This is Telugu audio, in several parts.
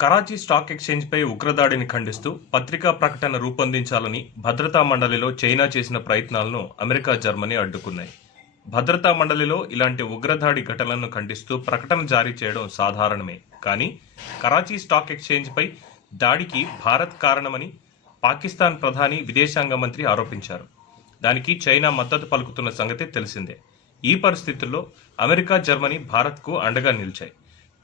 కరాచీ స్టాక్ ఎక్స్చేంజ్పై ఉగ్రదాడిని ఖండిస్తూ పత్రికా ప్రకటన రూపొందించాలని భద్రతా మండలిలో చైనా చేసిన ప్రయత్నాలను అమెరికా జర్మనీ అడ్డుకున్నాయి. భద్రతా మండలిలో ఇలాంటి ఉగ్రదాడి ఘటనలను ఖండిస్తూ ప్రకటన జారీ చేయడం సాధారణమే. కానీ కరాచీ స్టాక్ ఎక్స్చేంజ్పై దాడికి భారత్ కారణమని పాకిస్తాన్ ప్రధాని విదేశాంగ మంత్రి ఆరోపించారు. దానికి చైనా మద్దతు పలుకుతున్న సంగతి తెలిసిందే. ఈ పరిస్థితుల్లో అమెరికా జర్మనీ భారత్కు అండగా నిలిచాయి.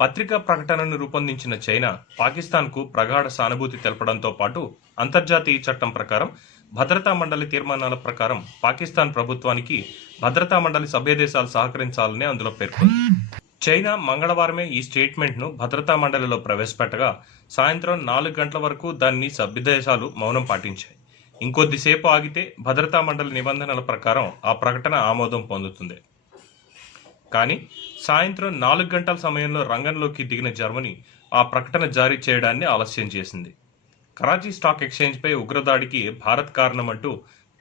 పత్రికా ప్రకటనను రూపొందించిన చైనా పాకిస్తాన్కు ప్రగాఢ సానుభూతి తెలపడంతో పాటు అంతర్జాతీయ చట్టం ప్రకారం భద్రతా మండలి తీర్మానాల ప్రకారం పాకిస్తాన్ ప్రభుత్వానికి భద్రతా మండలి సభ్య దేశాలు సహకరించాలని అందులో పేర్కొంది. చైనా మంగళవారమే ఈ స్టేట్మెంట్ను భద్రతా మండలిలో ప్రవేశపెట్టగా సాయంత్రం నాలుగు గంటల వరకు దాన్ని సభ్య దేశాలు మౌనం పాటించాయి. ఇంకొద్దిసేపు ఆగితే భద్రతా మండలి నిబంధనల ప్రకారం ఆ ప్రకటన ఆమోదం పొందుతుంది. కానీ సాయంత్రం నాలుగు గంటల సమయంలో రంగంలోకి దిగిన జర్మనీ ఆ ప్రకటన జారీ చేయడాన్ని ఆలస్యం చేసింది. కరాచీ స్టాక్ ఎక్స్చేంజ్పై ఉగ్రదాడికి భారత్ కారణమంటూ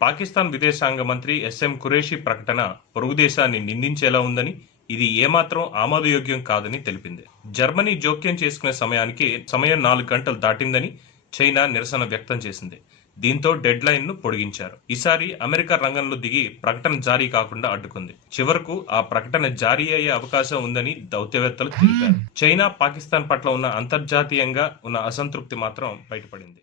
పాకిస్తాన్ విదేశాంగ మంత్రి ఎస్ఎం ఖురేషీ ప్రకటన పొరుగు దేశాన్ని నిందించేలా ఉందని ఇది ఏమాత్రం ఆమోదయోగ్యం కాదని తెలిపింది. జర్మనీ జోక్యం చేసుకునే సమయానికి సమయం నాలుగు గంటలు దాటిందని చైనా నిరసన వ్యక్తం చేసింది. దీంతో డెడ్ లైన్ను పొడిగించారు. ఈసారి అమెరికా రంగంలో దిగి ప్రకటన జారీ కాకుండా అడ్డుకుంది. చివరకు ఆ ప్రకటన జారీ అయ్యే అవకాశం ఉందని దౌత్యవేత్తలు తెలిపారు. చైనా పాకిస్తాన్ పట్ల ఉన్న అంతర్జాతీయంగా ఉన్న అసంతృప్తి మాత్రం బయటపడింది.